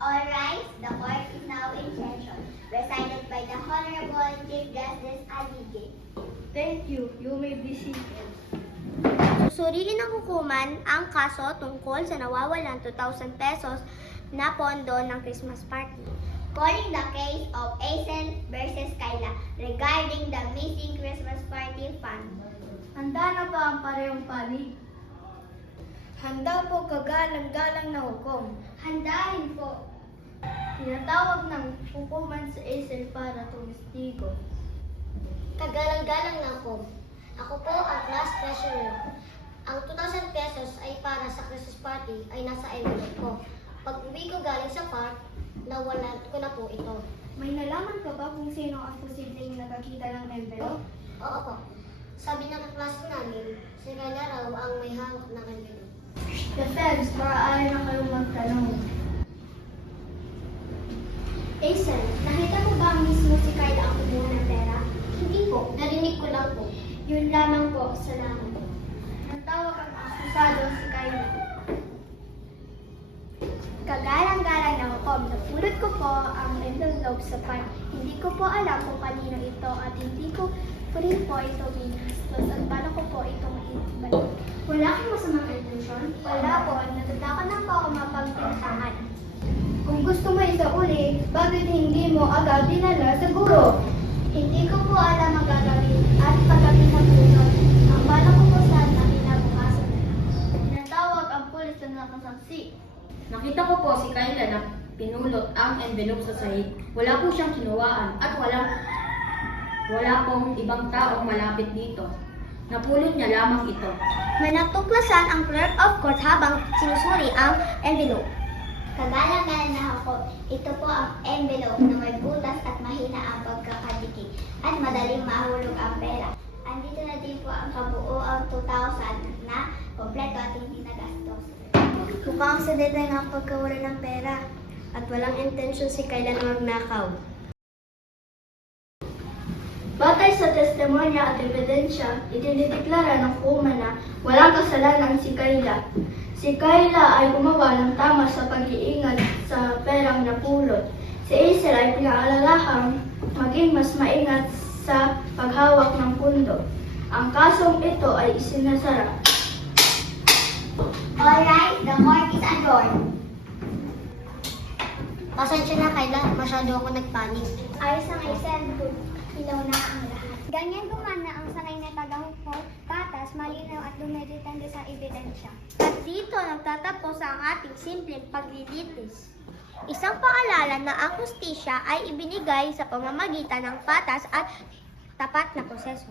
All right, the court is now in session, presided by the Honorable Chief Justice Adige. Thank you. You may be seated. Susuriin ng hukuman ang kaso tungkol sa nawawalang 2,000 pesos na pondo ng Christmas party. Calling the case of Aisen versus Kayla regarding the missing Christmas party fund. Handa na ba ang parehong panig? Handa po kagalang-galang na hukom. Handahin po. Tinatawag ng hukuman sa Aisen para tumistigo. Kagalang-galang na po. Ako po ang class treasurer. Ang 2,000 pesos ay para sa Christmas party ay nasa envelope ko. Pag uwi ko galing sa park, nawalan ko na po ito. May nalaman ka ba kung sino ang posibleng nakakita ng envelope? Oo po. Sabi ng kaklase namin, si Kayla raw ang may hawak ng envelope. Defense, maaari na kayong magtanong. Aisen, nakita mo ba mismo si Kayla ang kumuha ng pera? Hindi po, narinig ko lang po. Yun lamang po, salamat. Natawag ang akusado si Kayla. Kagalang-galang na hukom, napulot ko po ang envelope sa pan. Hindi ko po alam kung kanino ito at hindi ko rin po ito binastos at paano ko po itong ibalik. Wala kang masamang intensyon? Wala po, natatakot na po ako mapagpinsahan. Kung gusto mo isauli, bakit hindi mo agad dinala sa guro? Hindi ko po alam ang gagawin at paggabi na po yun. Ang bala ko po sana kinabukasan na lang. Tinatawag ang pulis na nakasaksi. Nakita ko po si Kayla na pinulot ang envelope sa sahig. Wala po siyang kinuwaan at wala pong ibang taong malapit dito. Napulot niya lamang ito. May natuklasan ang clerk of court habang sinusuri ang envelope. Kagalang-galang na ako, ito po ang envelope na may butas at mahina ang pagkakadikit at madaling mahulog ang pera. Andito na din po ang kabuoang 2,000 na kompleto at hindi nagastos. Mukhang sa deadline ang pagkawala ng pera at walang intensyon si Kayla na magnakaw. Batay sa testimonya at ebidensya, itinideklara ng hukuman na walang kasalanan si Kayla. Si Kayla ay gumawa ng tama sa pag-iingat sa perang napulot. Si Acer ay pinaalalahan maging mas maingat sa paghawak ng pundo. Ang kasong ito ay isinasara. Alright, the court is adjourned. Pasensya na Kayla, masyado ako nagpanik. Ayos ang Aisen, ilaw na ang lahat. Ganyan gumana ang sanay na tagahukol, patas, malinaw at dumedetende sa ebidensya. At dito nagtatapos ang ating simpleng paglilitis. Isang paalala na ang hustisya ay ibinigay sa pamamagitan ng patas at tapat na proseso.